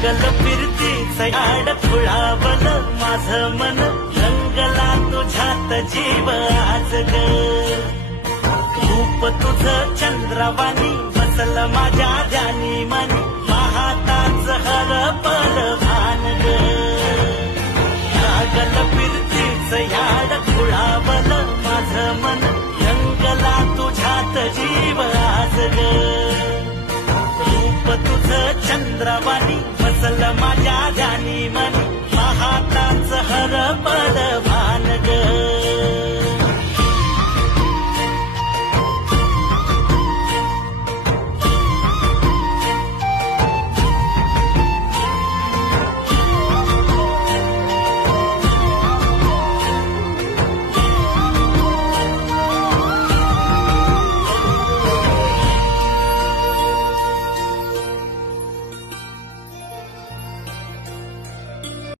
लागल फिरतीच याड खुळावल माझं मन रंगला तुझ्यात जीव आज ग रूप तुझं चंद्रवाणी बसल माझ्या ध्यानी मनी महाताच हरपल भान ग लागल फिरतीच याड खुळावल माझं मन रंगला तुझ्यात जीव आज ग रूप तुझं चंद्रवाणी बसल माझ्या